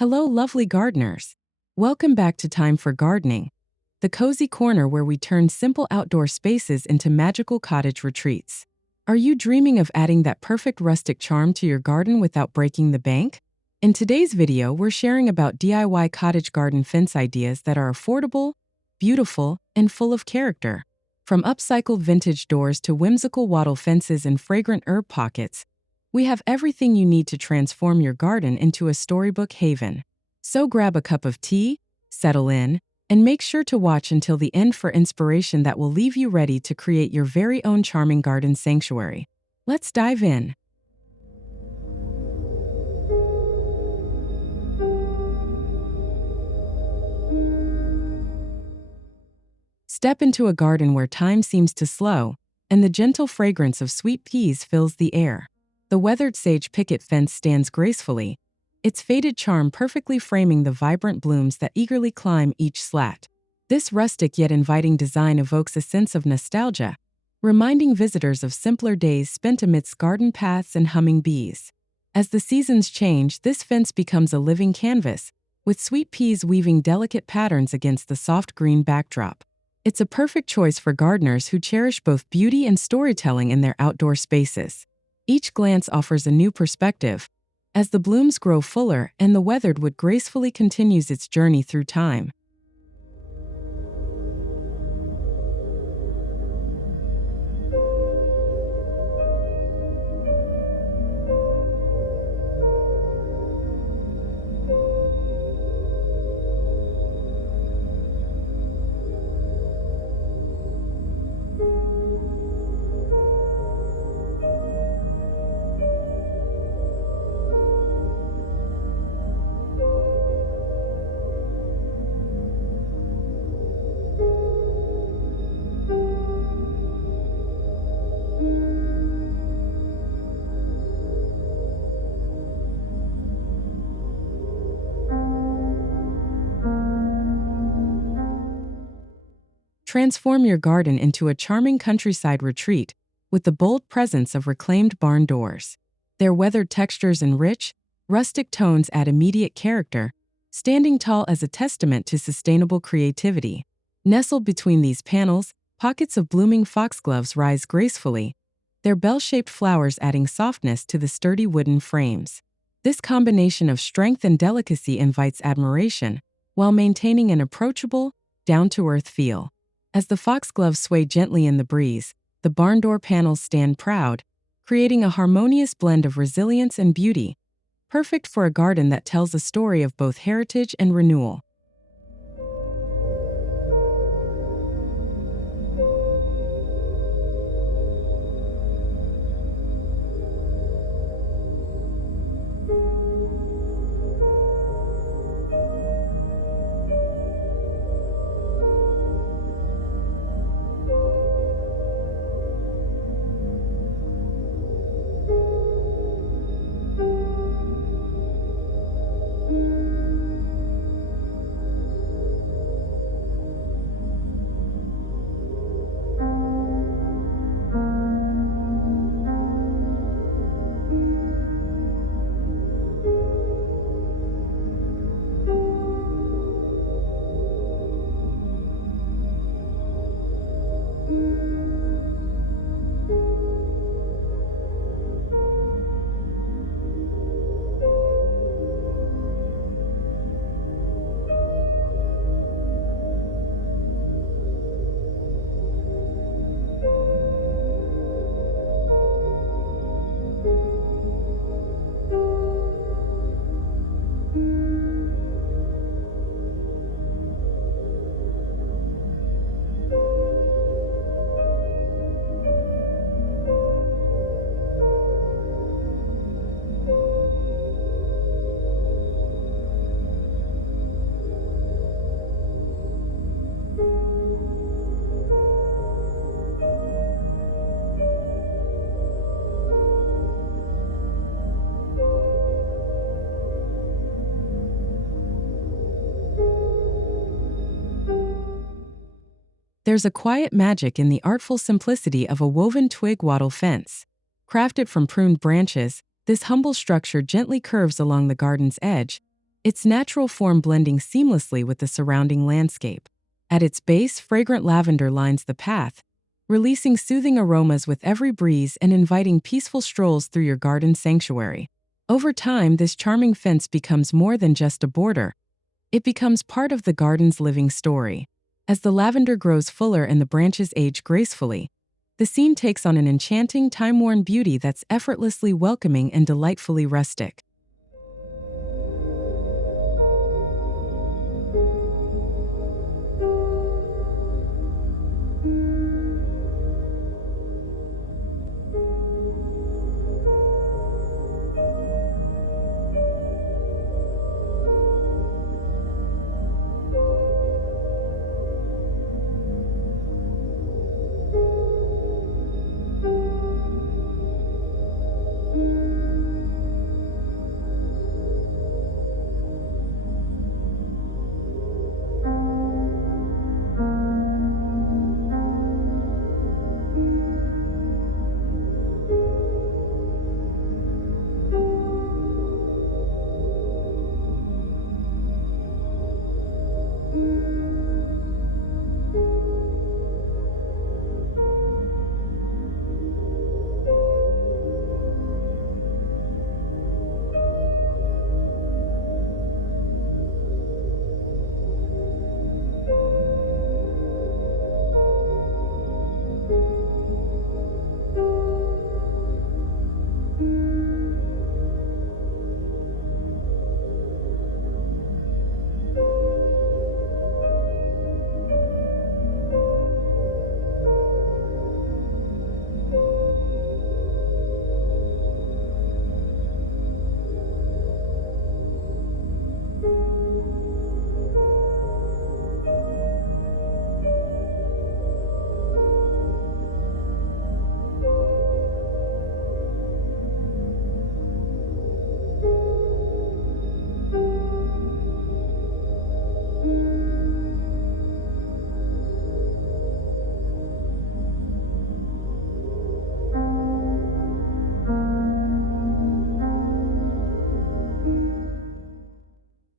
Hello, lovely gardeners. Welcome back to Time for Gardening, the cozy corner where we turn simple outdoor spaces into magical cottage retreats. Are you dreaming of adding that perfect rustic charm to your garden without breaking the bank? In today's video, we're sharing about DIY cottage garden fence ideas that are affordable, beautiful, and full of character. From upcycled vintage doors to whimsical wattle fences and fragrant herb pockets, we have everything you need to transform your garden into a storybook haven. So grab a cup of tea, settle in, and make sure to watch until the end for inspiration that will leave you ready to create your very own charming garden sanctuary. Let's dive in. Step into a garden where time seems to slow, and the gentle fragrance of sweet peas fills the air. The weathered sage picket fence stands gracefully, its faded charm perfectly framing the vibrant blooms that eagerly climb each slat. This rustic yet inviting design evokes a sense of nostalgia, reminding visitors of simpler days spent amidst garden paths and humming bees. As the seasons change, this fence becomes a living canvas, with sweet peas weaving delicate patterns against the soft green backdrop. It's a perfect choice for gardeners who cherish both beauty and storytelling in their outdoor spaces. Each glance offers a new perspective, as the blooms grow fuller and the weathered wood gracefully continues its journey through time. Transform your garden into a charming countryside retreat with the bold presence of reclaimed barn doors. Their weathered textures and rich, rustic tones add immediate character, standing tall as a testament to sustainable creativity. Nestled between these panels, pockets of blooming foxgloves rise gracefully, their bell-shaped flowers adding softness to the sturdy wooden frames. This combination of strength and delicacy invites admiration, while maintaining an approachable, down-to-earth feel. As the foxgloves sway gently in the breeze, the barn door panels stand proud, creating a harmonious blend of resilience and beauty, perfect for a garden that tells a story of both heritage and renewal. There's a quiet magic in the artful simplicity of a woven twig wattle fence. Crafted from pruned branches, this humble structure gently curves along the garden's edge, its natural form blending seamlessly with the surrounding landscape. At its base, fragrant lavender lines the path, releasing soothing aromas with every breeze and inviting peaceful strolls through your garden sanctuary. Over time, this charming fence becomes more than just a border. It becomes part of the garden's living story. As the lavender grows fuller and the branches age gracefully, the scene takes on an enchanting, time-worn beauty that's effortlessly welcoming and delightfully rustic.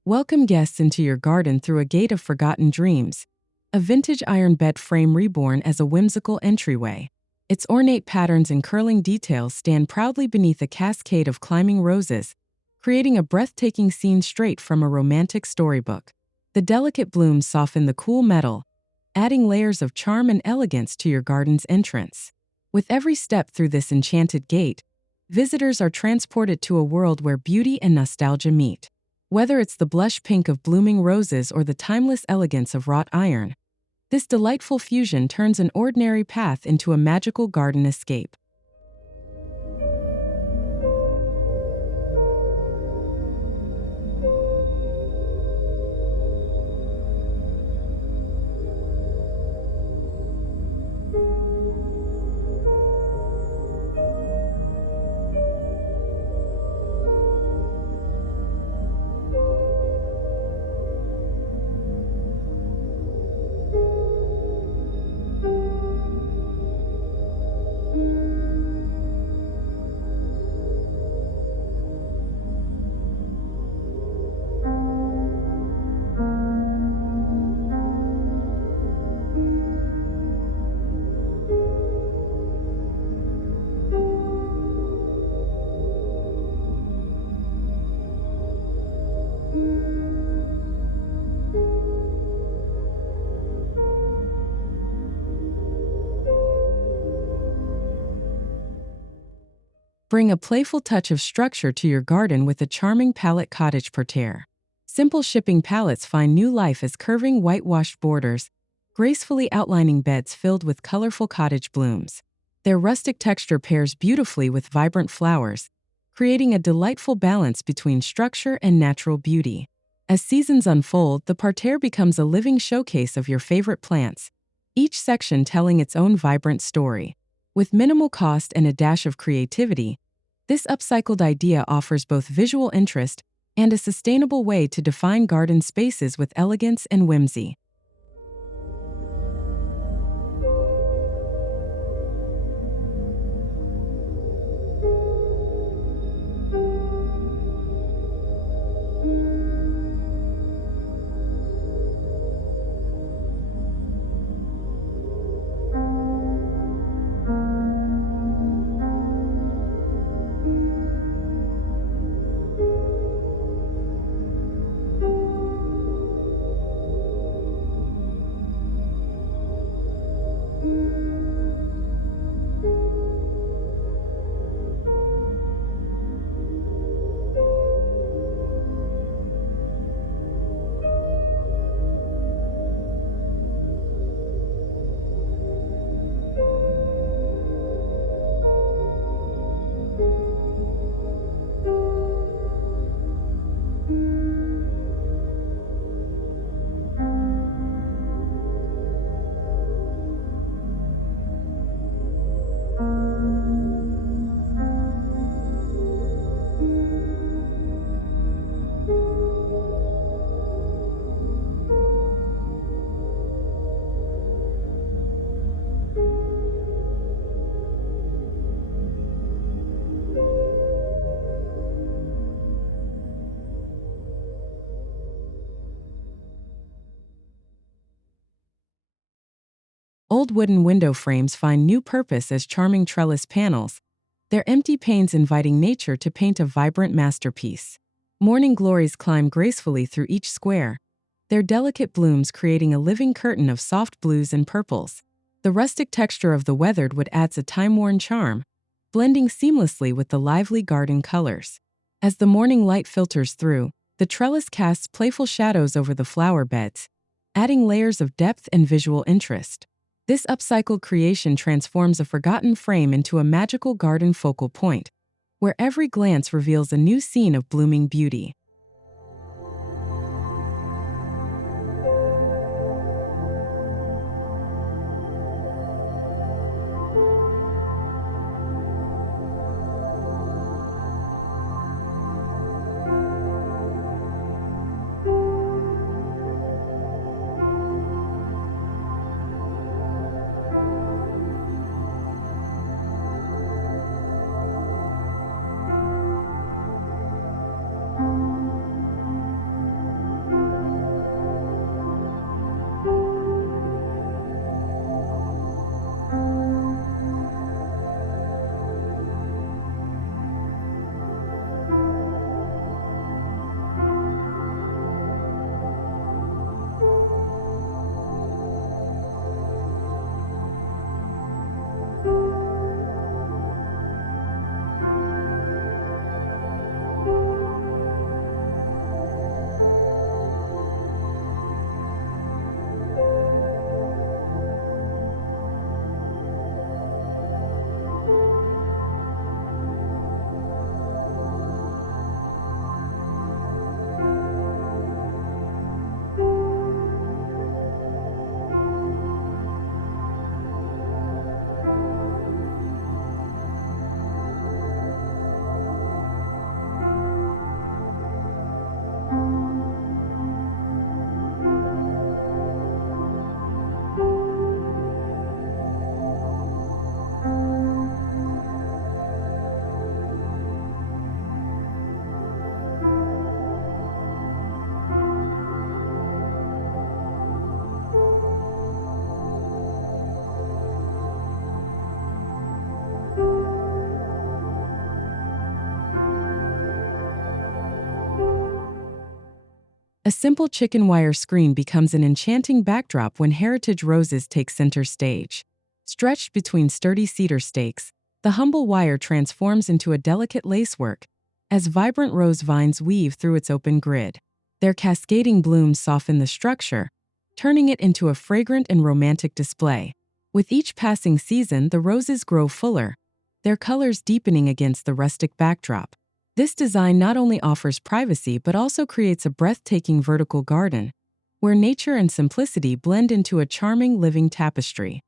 Welcome guests into your garden through a gate of forgotten dreams. A vintage iron bed frame reborn as a whimsical entryway. Its ornate patterns and curling details stand proudly beneath a cascade of climbing roses, creating a breathtaking scene straight from a romantic storybook. The delicate blooms soften the cool metal, adding layers of charm and elegance to your garden's entrance. With every step through this enchanted gate, visitors are transported to a world where beauty and nostalgia meet. Whether it's the blush pink of blooming roses or the timeless elegance of wrought iron, this delightful fusion turns an ordinary path into a magical garden escape. Bring a playful touch of structure to your garden with a charming pallet cottage parterre. Simple shipping pallets find new life as curving whitewashed borders, gracefully outlining beds filled with colorful cottage blooms. Their rustic texture pairs beautifully with vibrant flowers, creating a delightful balance between structure and natural beauty. As seasons unfold, the parterre becomes a living showcase of your favorite plants, each section telling its own vibrant story. With minimal cost and a dash of creativity, this upcycled idea offers both visual interest and a sustainable way to define garden spaces with elegance and whimsy. Old wooden window frames find new purpose as charming trellis panels, their empty panes inviting nature to paint a vibrant masterpiece. Morning glories climb gracefully through each square, their delicate blooms creating a living curtain of soft blues and purples. The rustic texture of the weathered wood adds a time-worn charm, blending seamlessly with the lively garden colors. As the morning light filters through, the trellis casts playful shadows over the flower beds, adding layers of depth and visual interest. This upcycled creation transforms a forgotten frame into a magical garden focal point, where every glance reveals a new scene of blooming beauty. A simple chicken wire screen becomes an enchanting backdrop when heritage roses take center stage. Stretched between sturdy cedar stakes, the humble wire transforms into a delicate lacework as vibrant rose vines weave through its open grid. Their cascading blooms soften the structure, turning it into a fragrant and romantic display. With each passing season, the roses grow fuller, their colors deepening against the rustic backdrop. This design not only offers privacy but also creates a breathtaking vertical garden, where nature and simplicity blend into a charming living tapestry.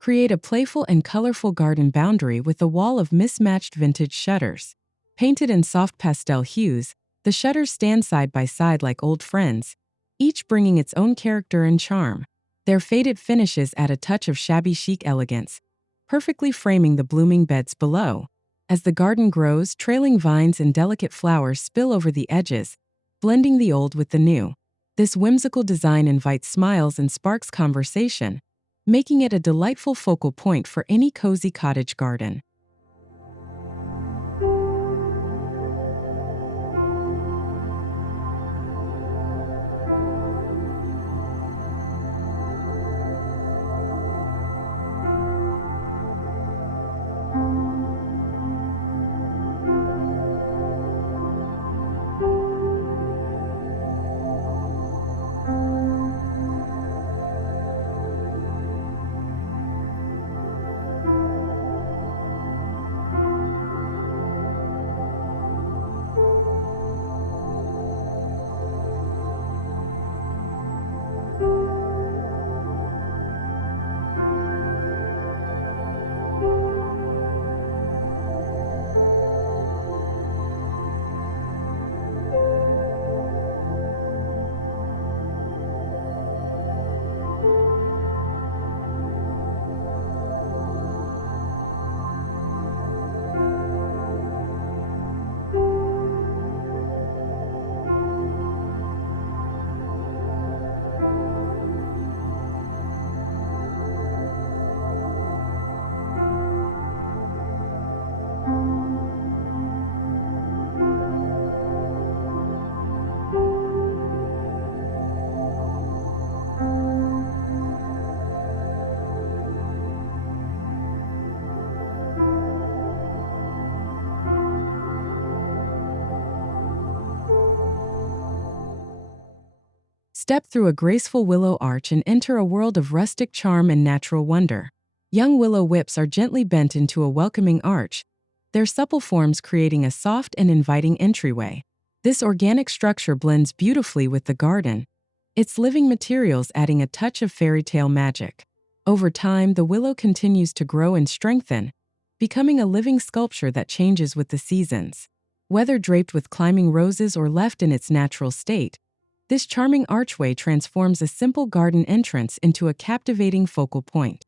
Create a playful and colorful garden boundary with a wall of mismatched vintage shutters. Painted in soft pastel hues, the shutters stand side by side like old friends, each bringing its own character and charm. Their faded finishes add a touch of shabby chic elegance, perfectly framing the blooming beds below. As the garden grows, trailing vines and delicate flowers spill over the edges, blending the old with the new. This whimsical design invites smiles and sparks conversation, making it a delightful focal point for any cozy cottage garden. Step through a graceful willow arch and enter a world of rustic charm and natural wonder. Young willow whips are gently bent into a welcoming arch, their supple forms creating a soft and inviting entryway. This organic structure blends beautifully with the garden, its living materials adding a touch of fairy tale magic. Over time, the willow continues to grow and strengthen, becoming a living sculpture that changes with the seasons. Whether draped with climbing roses or left in its natural state, this charming archway transforms a simple garden entrance into a captivating focal point.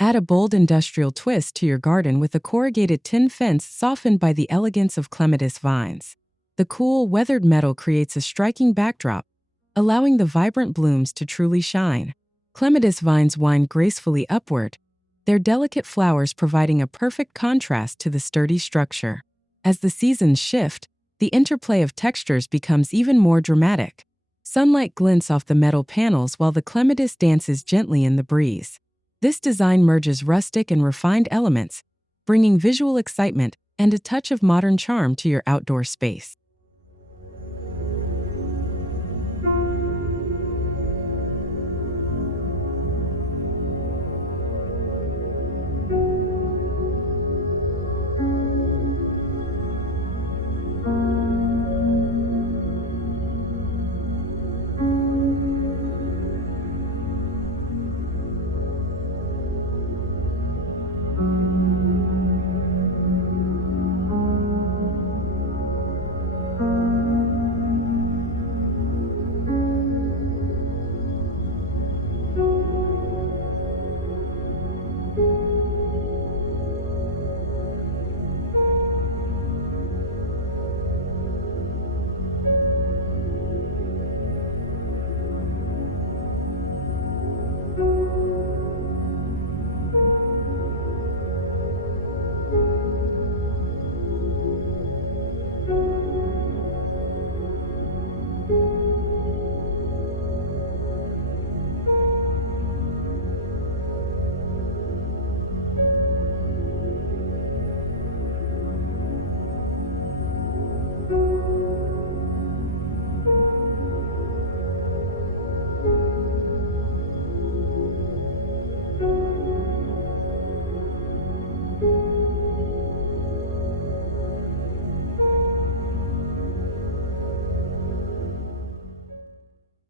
Add a bold industrial twist to your garden with a corrugated tin fence softened by the elegance of clematis vines. The cool, weathered metal creates a striking backdrop, allowing the vibrant blooms to truly shine. Clematis vines wind gracefully upward, their delicate flowers providing a perfect contrast to the sturdy structure. As the seasons shift, the interplay of textures becomes even more dramatic. Sunlight glints off the metal panels while the clematis dances gently in the breeze. This design merges rustic and refined elements, bringing visual excitement and a touch of modern charm to your outdoor space.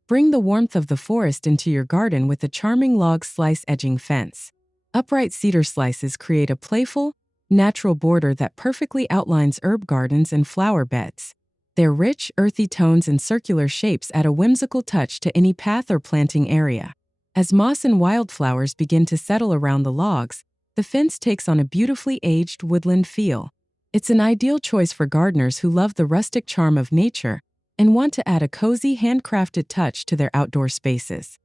Bring the warmth of the forest into your garden with a charming log slice edging fence. Upright cedar slices create a playful, natural border that perfectly outlines herb gardens and flower beds. Their rich, earthy tones and circular shapes add a whimsical touch to any path or planting area. As moss and wildflowers begin to settle around the logs, the fence takes on a beautifully aged woodland feel. It's an ideal choice for gardeners who love the rustic charm of nature and want to add a cozy, handcrafted touch to their outdoor spaces.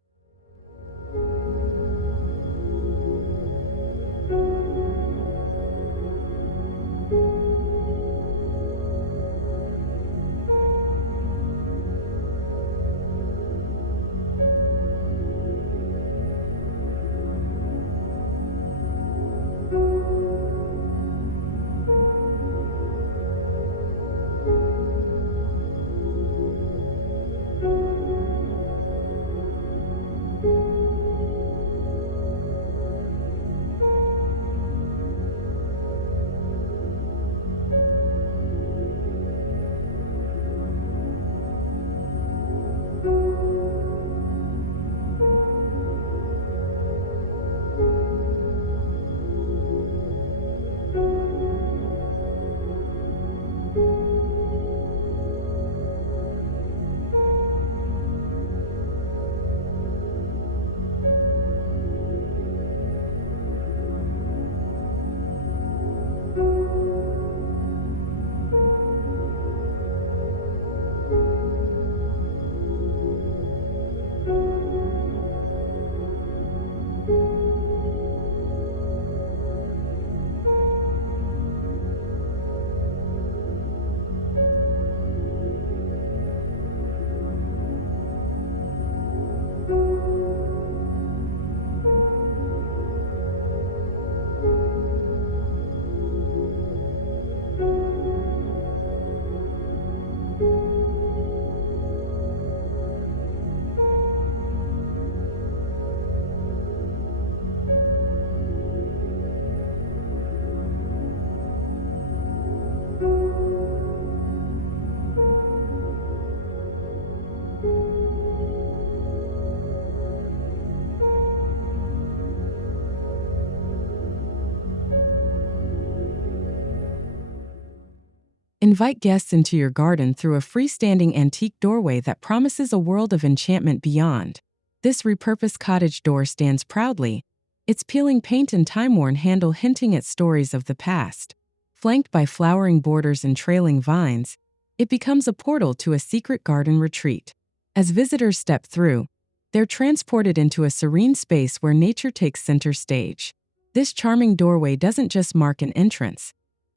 Invite guests into your garden through a freestanding antique doorway that promises a world of enchantment beyond. This repurposed cottage door stands proudly, its peeling paint and time-worn handle hinting at stories of the past. Flanked by flowering borders and trailing vines, it becomes a portal to a secret garden retreat. As visitors step through, they're transported into a serene space where nature takes center stage. This charming doorway doesn't just mark an entrance.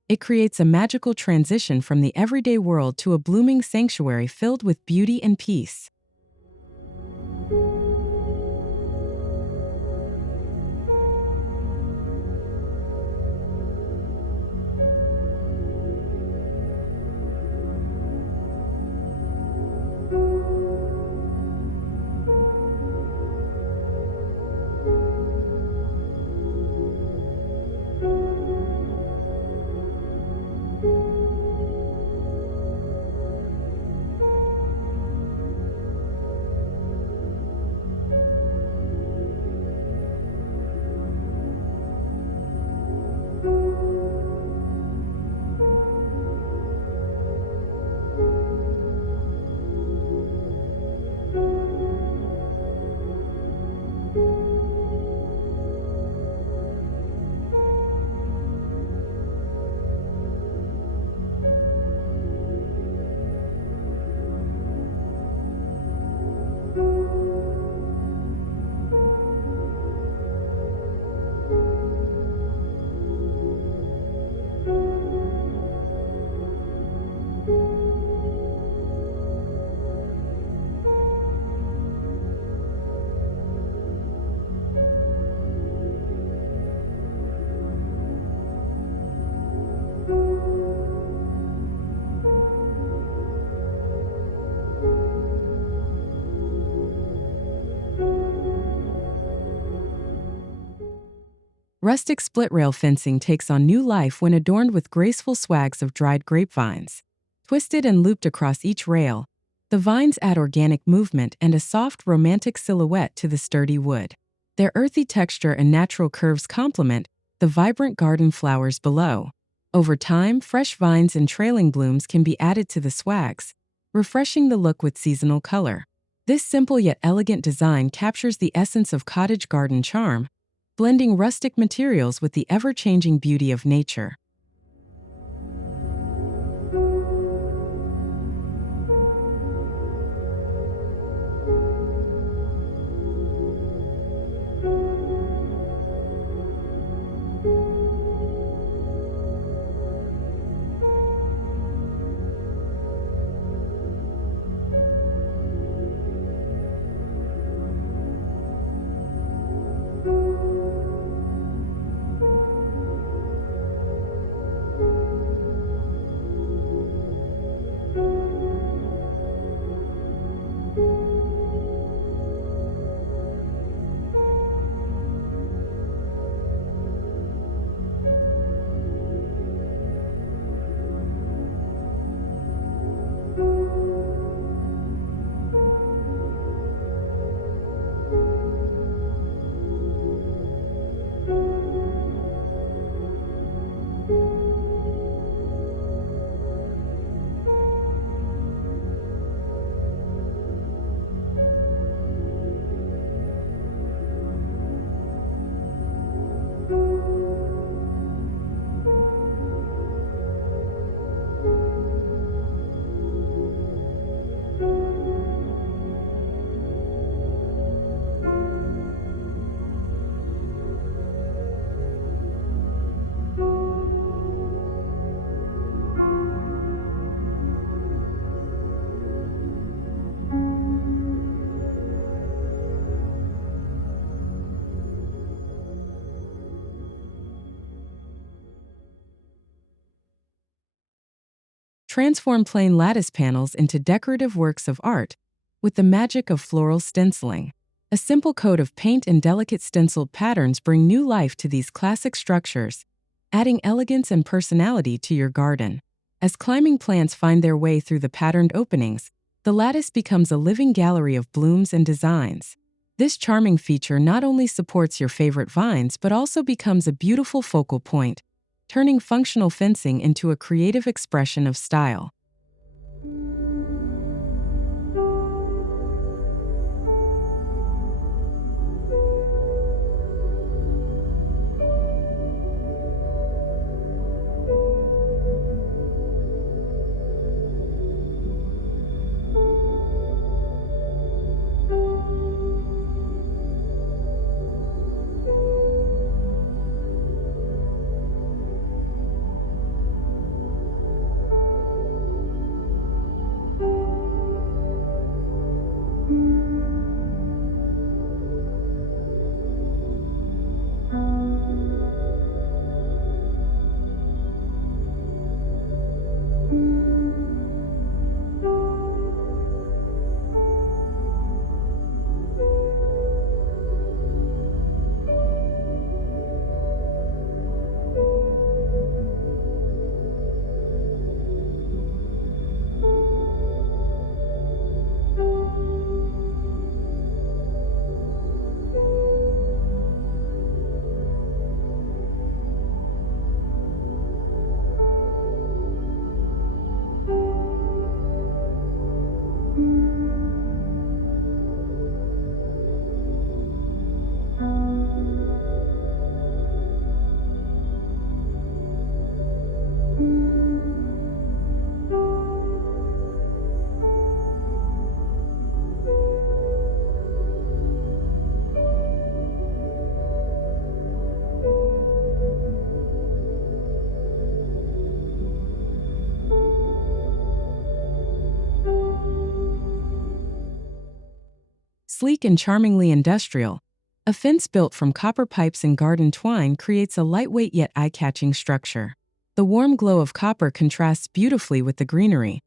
It creates a magical transition from the everyday world to a blooming sanctuary filled with beauty and peace. Rustic split-rail fencing takes on new life when adorned with graceful swags of dried grapevines. Twisted and looped across each rail, The vines add organic movement and a soft, romantic silhouette to the sturdy wood. Their earthy texture and natural curves complement the vibrant garden flowers below. Over time, fresh vines and trailing blooms can be added to the swags, refreshing the look with seasonal color. This simple yet elegant design captures the essence of cottage garden charm, blending rustic materials with the ever-changing beauty of nature. Transform plain lattice panels into decorative works of art with the magic of floral stenciling. A simple coat of paint and delicate stenciled patterns bring new life to these classic structures, adding elegance and personality to your garden. As climbing plants find their way through the patterned openings, the lattice becomes a living gallery of blooms and designs. This charming feature not only supports your favorite vines but also becomes a beautiful focal point, turning functional fencing into a creative expression of style. Sleek and charmingly industrial, a fence built from copper pipes and garden twine creates a lightweight yet eye-catching structure. The warm glow of copper contrasts beautifully with the greenery,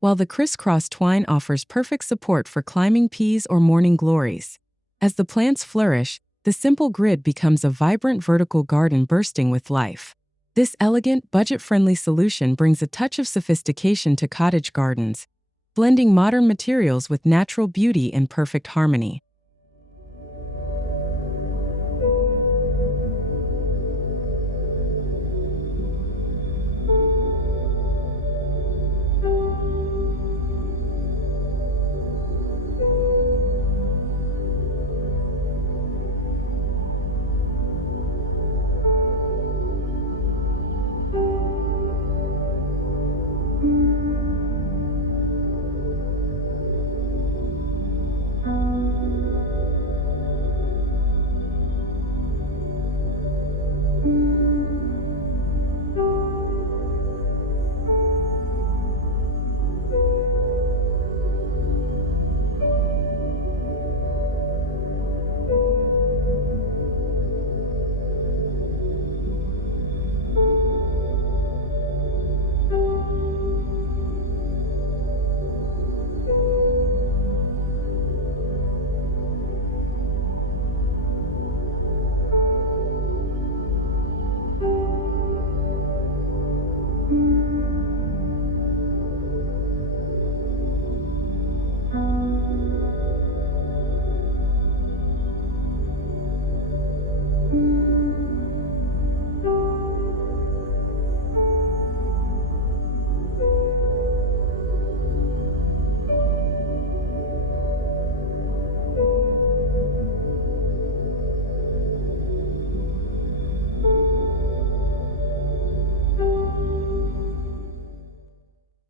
while the Criss-Cross twine offers perfect support for climbing peas or morning glories. As the plants flourish, the simple grid becomes a vibrant vertical garden bursting with life. This elegant, budget-friendly solution brings a touch of sophistication to cottage gardens, blending modern materials with natural beauty in perfect harmony.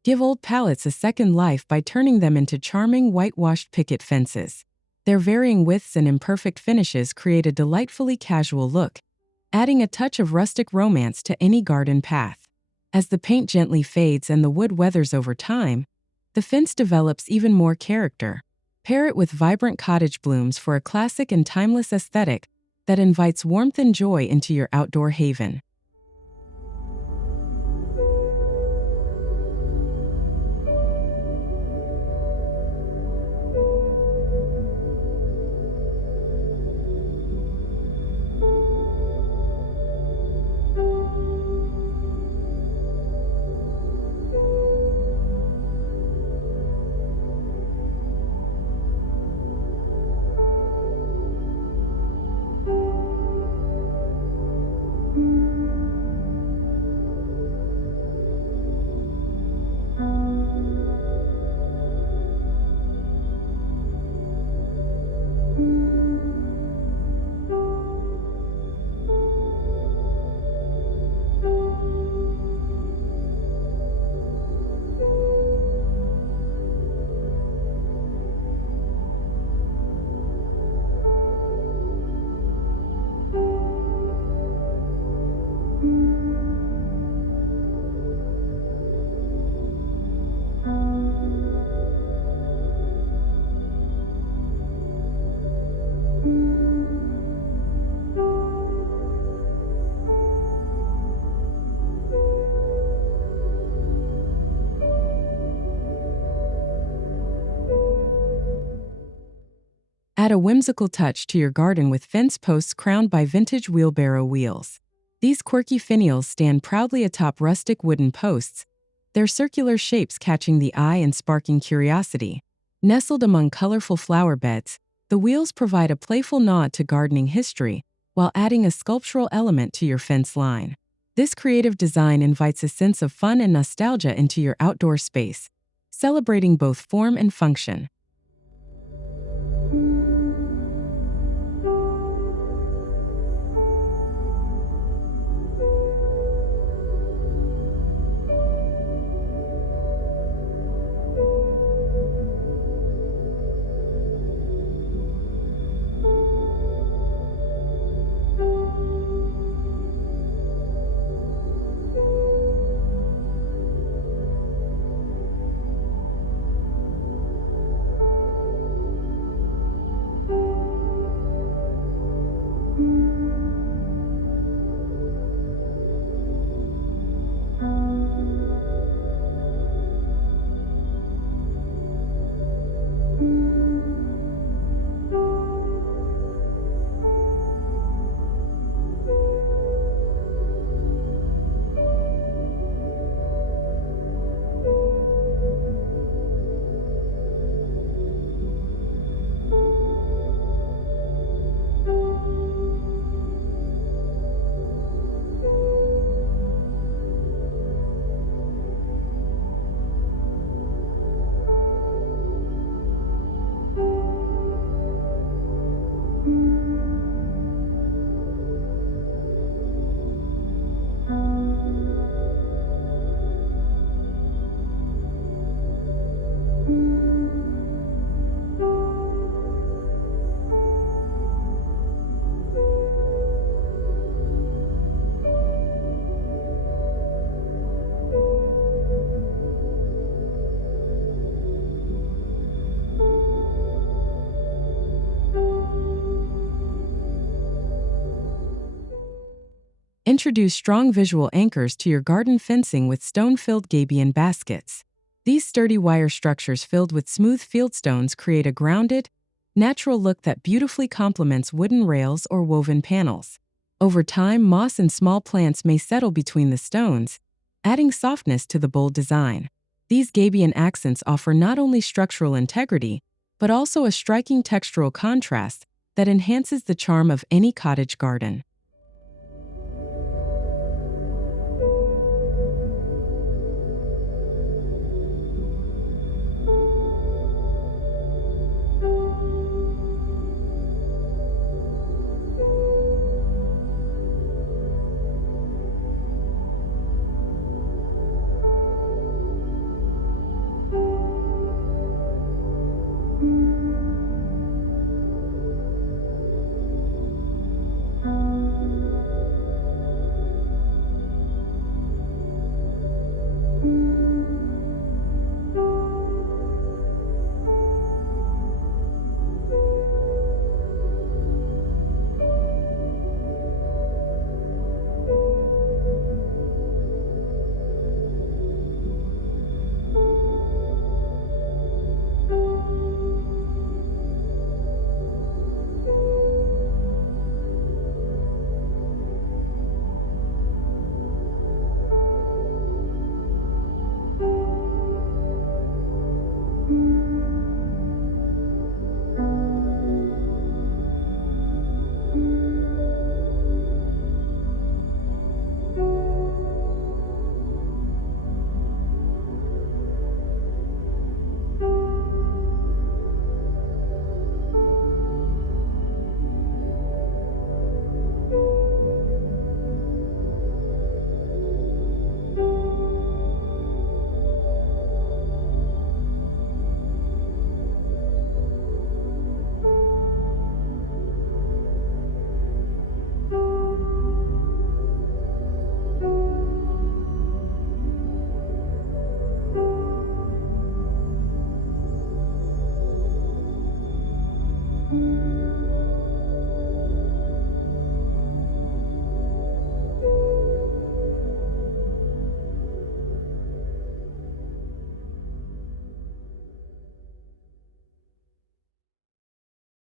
Give old pallets a second life by turning them into charming whitewashed picket fences. Their varying widths and imperfect finishes create a delightfully casual look, adding a touch of rustic romance to any garden path. As the paint gently fades and the wood weathers over time, the fence develops even more character. Pair it with vibrant cottage blooms for a classic and timeless aesthetic that invites warmth and joy into your outdoor haven. Add a whimsical touch to your garden with fence posts crowned by vintage wheelbarrow wheels. These quirky finials stand proudly atop rustic wooden posts, their circular shapes catching the eye and sparking curiosity. Nestled among colorful flower beds, the wheels provide a playful nod to gardening history while adding a sculptural element to your fence line. This creative design invites a sense of fun and nostalgia into your outdoor space, celebrating both form and function. Introduce strong visual anchors to your garden fencing with stone-filled gabion baskets. These sturdy wire structures filled with smooth fieldstones create a grounded, natural look that beautifully complements wooden rails or woven panels. Over time, moss and small plants may settle between the stones, adding softness to the bold design. These gabion accents offer not only structural integrity, but also a striking textural contrast that enhances the charm of any cottage garden.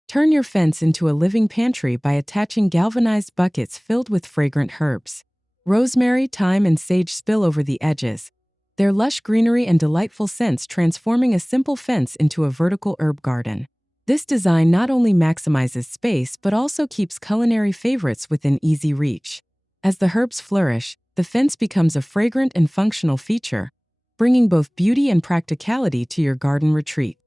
Turn your fence into a living pantry by attaching galvanized buckets filled with fragrant herbs. Rosemary, thyme, and sage spill over the edges, their lush greenery and delightful scents transforming a simple fence into a vertical herb garden. This design not only maximizes space but also keeps culinary favorites within easy reach. As the herbs flourish, the fence becomes a fragrant and functional feature, bringing both beauty and practicality to your garden retreat.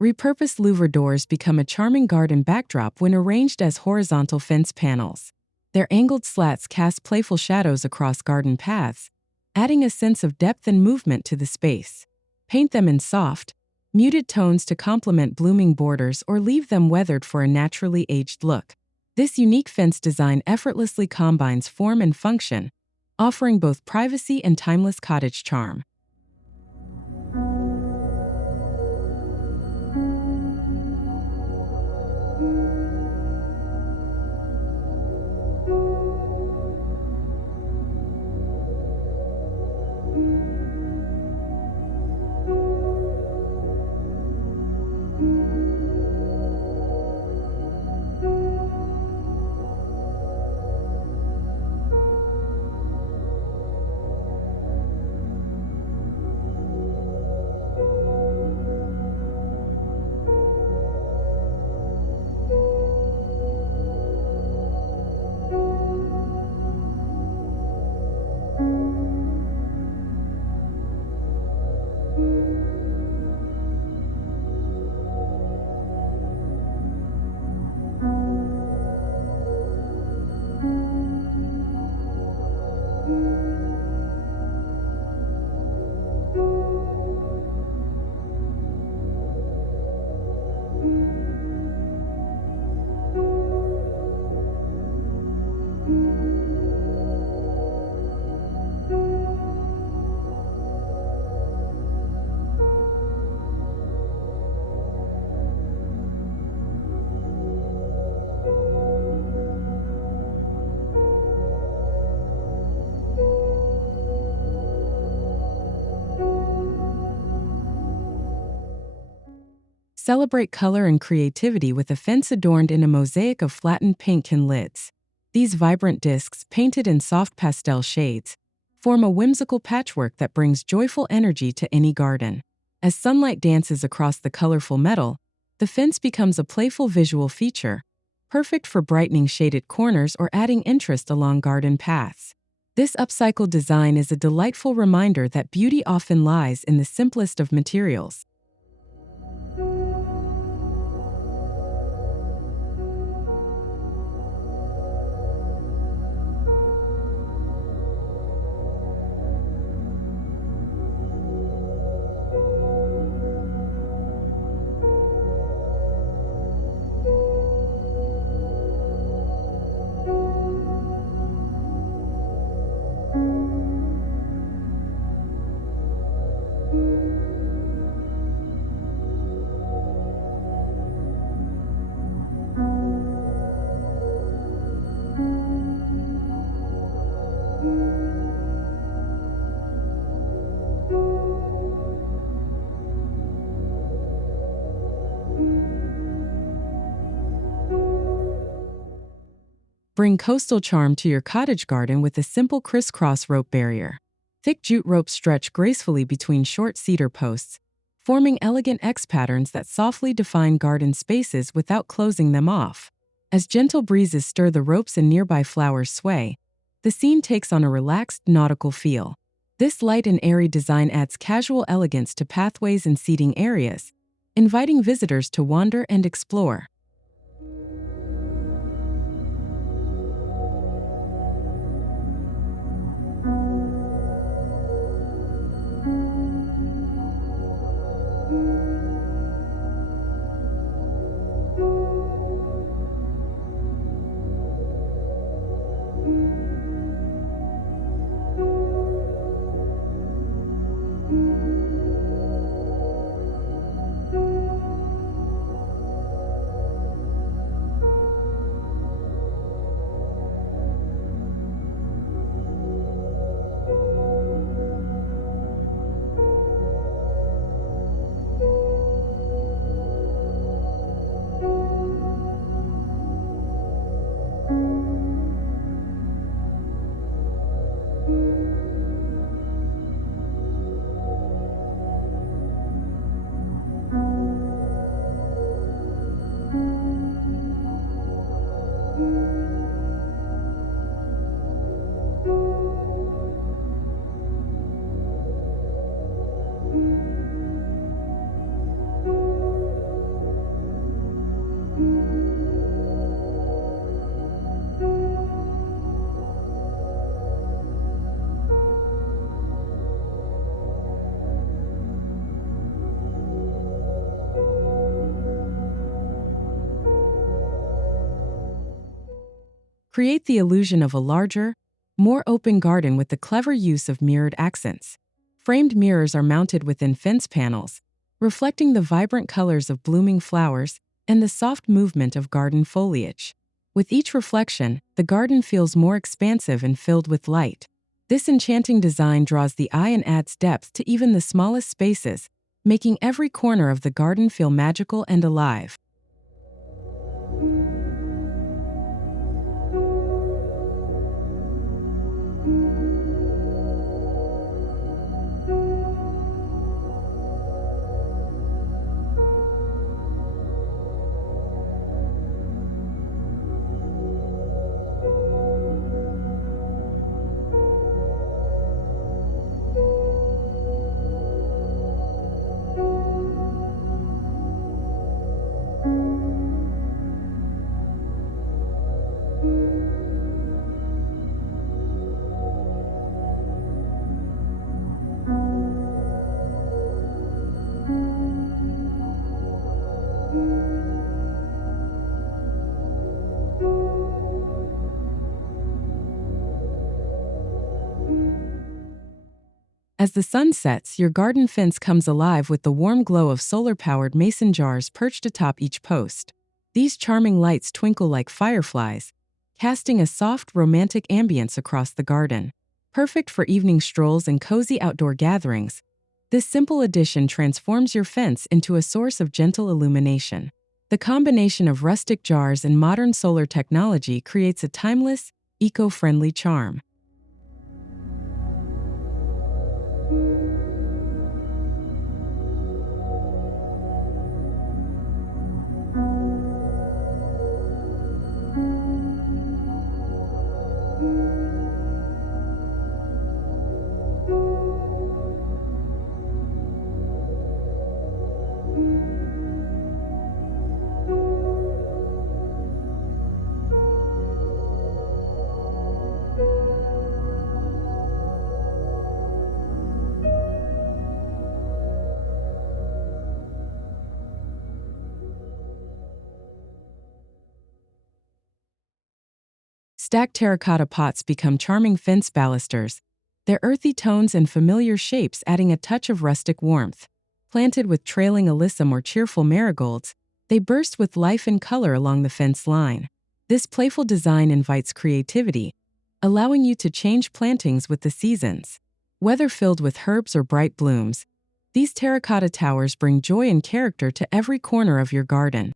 Repurposed louver doors become a charming garden backdrop when arranged as horizontal fence panels. Their angled slats cast playful shadows across garden paths, adding a sense of depth and movement to the space. Paint them in soft, muted tones to complement blooming borders or leave them weathered for a naturally aged look. This unique fence design effortlessly combines form and function, offering both privacy and timeless cottage charm. Celebrate color and creativity with a fence adorned in a mosaic of flattened pink and lids. These vibrant discs, painted in soft pastel shades, form a whimsical patchwork that brings joyful energy to any garden. As sunlight dances across the colorful metal, the fence becomes a playful visual feature, perfect for brightening shaded corners or adding interest along garden paths. This upcycled design is a delightful reminder that beauty often lies in the simplest of materials. Bring coastal charm to your cottage garden with a simple criss-cross rope barrier. Thick jute ropes stretch gracefully between short cedar posts, forming elegant X patterns that softly define garden spaces without closing them off. As gentle breezes stir the ropes and nearby flowers sway, the scene takes on a relaxed nautical feel. This light and airy design adds casual elegance to pathways and seating areas, inviting visitors to wander and explore. Create the illusion of a larger, more open garden with the clever use of mirrored accents. Framed mirrors are mounted within fence panels, reflecting the vibrant colors of blooming flowers and the soft movement of garden foliage. With each reflection, the garden feels more expansive and filled with light. This enchanting design draws the eye and adds depth to even the smallest spaces, making every corner of the garden feel magical and alive. As the sun sets, your garden fence comes alive with the warm glow of solar-powered mason jars perched atop each post. These charming lights twinkle like fireflies, casting a soft, romantic ambience across the garden. Perfect for evening strolls and cozy outdoor gatherings, this simple addition transforms your fence into a source of gentle illumination. The combination of rustic jars and modern solar technology creates a timeless, eco-friendly charm. Stacked terracotta pots become charming fence balusters, their earthy tones and familiar shapes adding a touch of rustic warmth. Planted with trailing alyssum or cheerful marigolds, they burst with life and color along the fence line. This playful design invites creativity, allowing you to change plantings with the seasons. Whether filled with herbs or bright blooms, these terracotta towers bring joy and character to every corner of your garden.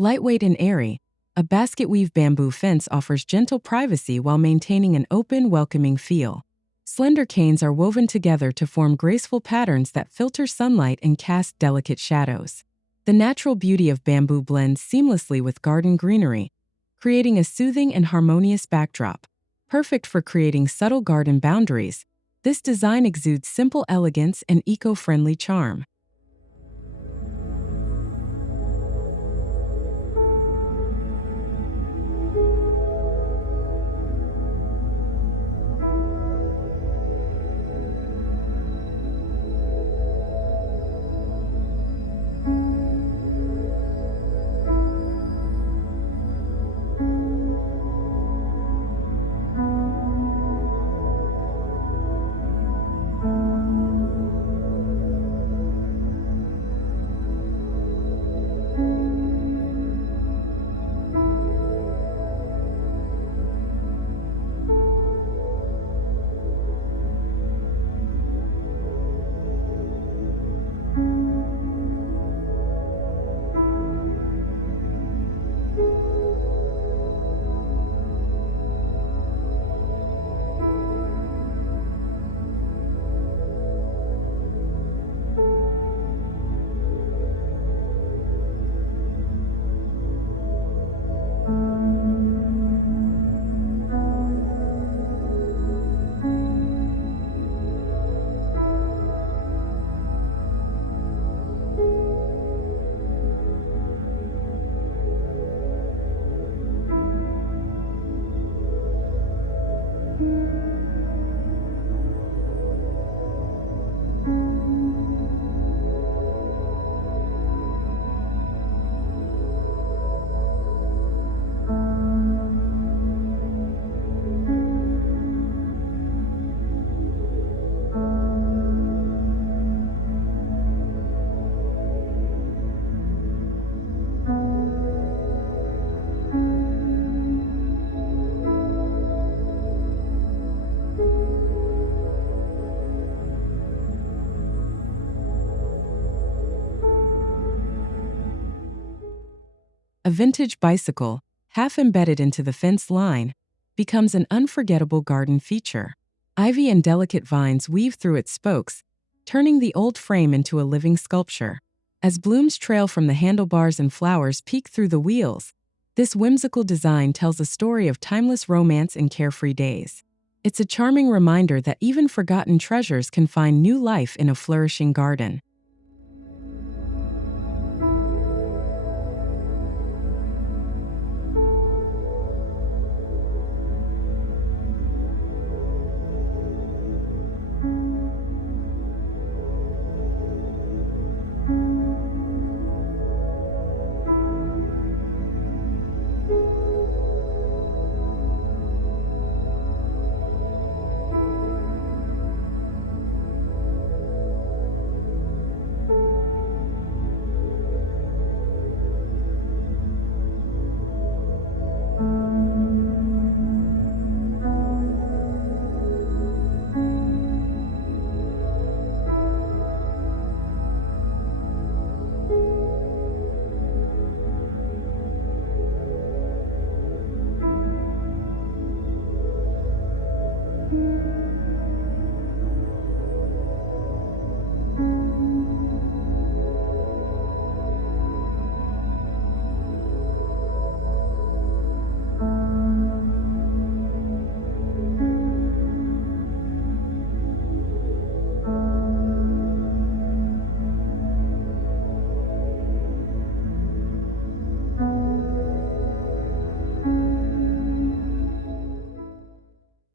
Lightweight and airy, a basket weave bamboo fence offers gentle privacy while maintaining an open, welcoming feel. Slender canes are woven together to form graceful patterns that filter sunlight and cast delicate shadows. The natural beauty of bamboo blends seamlessly with garden greenery, creating a soothing and harmonious backdrop. Perfect for creating subtle garden boundaries, this design exudes simple elegance and eco-friendly charm. A vintage bicycle, half embedded into the fence line, becomes an unforgettable garden feature. Ivy and delicate vines weave through its spokes, turning the old frame into a living sculpture. As blooms trail from the handlebars and flowers peek through the wheels, this whimsical design tells a story of timeless romance and carefree days. It's a charming reminder that even forgotten treasures can find new life in a flourishing garden.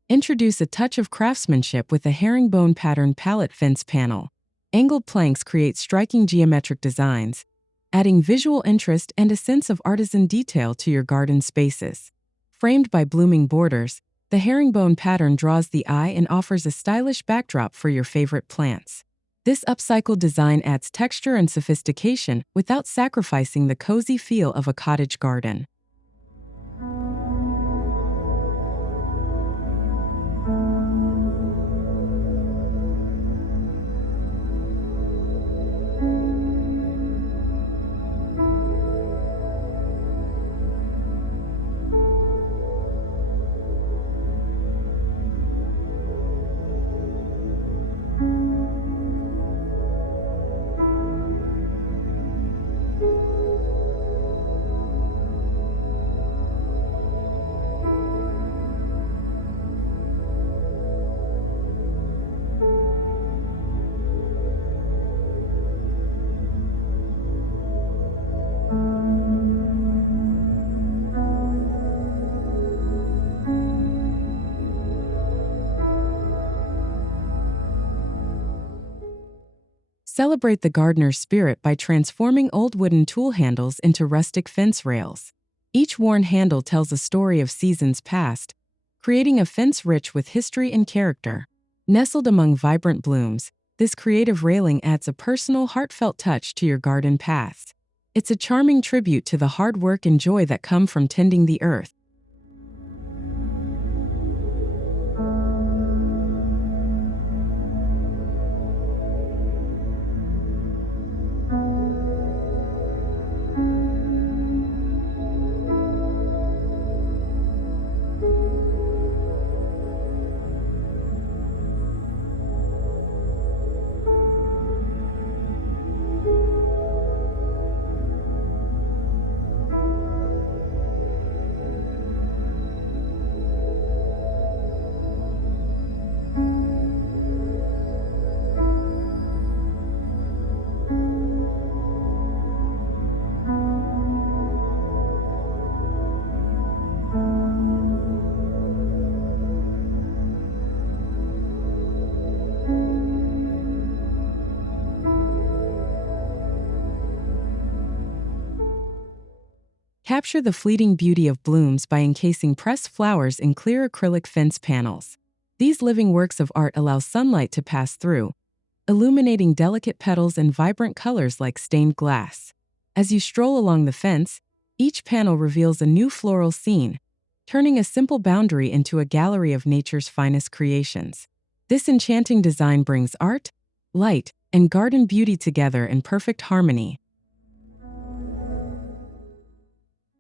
Introduce a touch of craftsmanship with a herringbone pattern pallet fence panel. Angled planks create striking geometric designs, adding visual interest and a sense of artisan detail to your garden spaces. Framed by blooming borders, the herringbone pattern draws the eye and offers a stylish backdrop for your favorite plants. This upcycled design adds texture and sophistication without sacrificing the cozy feel of a cottage garden. Celebrate the gardener's spirit by transforming old wooden tool handles into rustic fence rails. Each worn handle tells a story of seasons past, creating a fence rich with history and character. Nestled among vibrant blooms, this creative railing adds a personal, heartfelt touch to your garden paths. It's a charming tribute to the hard work and joy that come from tending the earth. Capture the fleeting beauty of blooms by encasing pressed flowers in clear acrylic fence panels. These living works of art allow sunlight to pass through, illuminating delicate petals and vibrant colors like stained glass. As you stroll along the fence, each panel reveals a new floral scene, turning a simple boundary into a gallery of nature's finest creations. This enchanting design brings art, light, and garden beauty together in perfect harmony.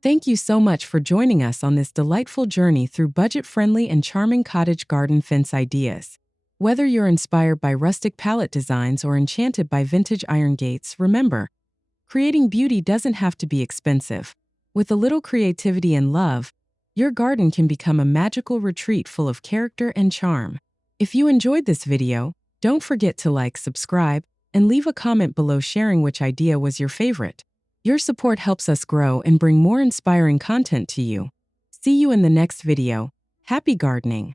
Thank you so much for joining us on this delightful journey through budget-friendly and charming cottage garden fence ideas. Whether you're inspired by rustic pallet designs or enchanted by vintage iron gates, remember, creating beauty doesn't have to be expensive. With a little creativity and love, your garden can become a magical retreat full of character and charm. If you enjoyed this video, don't forget to like, subscribe, and leave a comment below sharing which idea was your favorite. Your support helps us grow and bring more inspiring content to you. See you in the next video. Happy gardening!